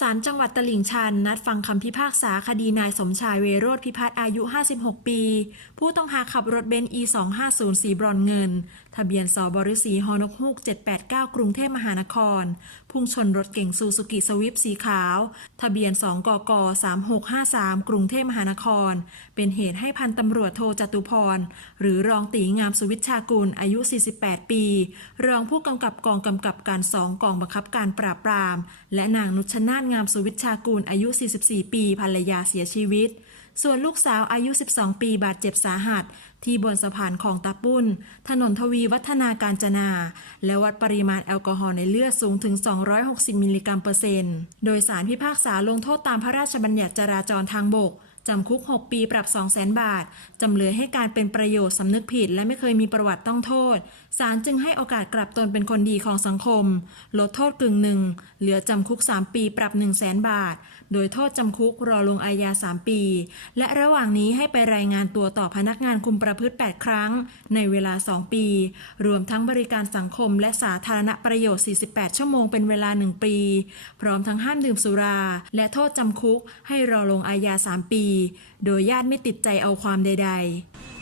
ศาลจังหวัดตลิ่งชัน นัดฟังคำพิพากษาคดีนายสมชายเวโรธพิพัฒน์อายุ 56 ปี ผู้ต้องหาขับรถเบนซ์ E 2 5 0สีบรอนเงิน ทะเบียนสบริษีฮอนกฮูก 789 กรุงเทพมหานคร พุ่งชนรถเก๋งซูซูกิสวิฟสีขาว ทะเบียน 2 กก 3653 กรุงเทพมหานคร เป็นเหตุให้พันตำรวจโทจตุพร หรือรองตีงามสุวิชากุล อายุ 48 ปี รองผู้กำกับกองกำกับการ 2 กองบังคับการปราบปราม และนางนุชนาทงามสุวิชชากูลอายุ 44 ปี ภรรยาเสียชีวิต ส่วนลูกสาวอายุ 12 ปีบาดเจ็บสาหัส ที่บนสะพานของตาปุ้น ถนนทวีวัฒนาการจนา และวัดปริมาณแอลกอฮอล์ในเลือดสูงถึง 260 มิลลิกรัมเปอร์เซ็นต์ โดยสารพิพากษาลงโทษตามพระราชบัญญัติจราจรทางบก จำคุก 6 ปีปรับ 200,000 บาท จำเลยให้การเป็นประโยชน์สำนึกผิด และไม่เคยมีประวัติต้องโทษ ศาลจึงให้โอกาสกลับตนเป็นคนดีของสังคม ลดโทษกึ่งหนึ่ง เหลือจำคุก 3 ปีปรับ 1 0 0 0 0 0 บาท โดยโทษจำคุกรอลงอาญา 3 ปี และระหว่างนี้ให้ไปรายงานตัวต่อพนักงานคุมประพฤติ 8 ครั้ง ในเวลา 2 ปี รวมทั้งบริการสังคม และสาธารณประโยชน์ 48 ชั่วโมงเป็นเวลา 1 ปี พร้อมทั้งห้ามดื่มสุรา และโทษจำคุกให้รอลงอาญา 3 ปีโดยญาติไม่ติดใจเอาความใด ๆ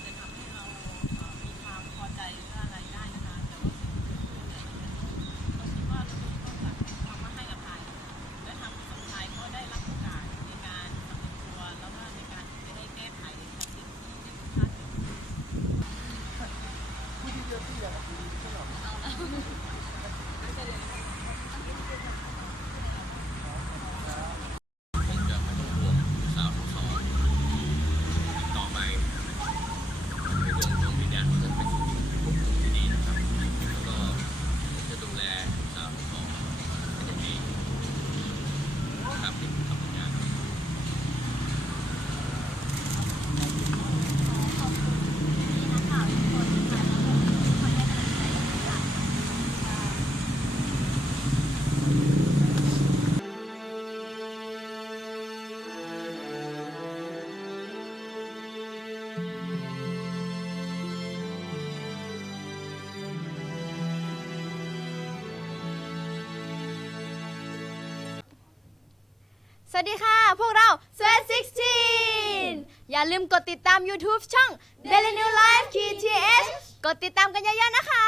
สวัสดีค่ะ พวกเรา Sweet 16 อย่าลืมกดติดตาม YouTube ช่อง Daily New Life KTH กดติดตามกันเยอะๆนะคะ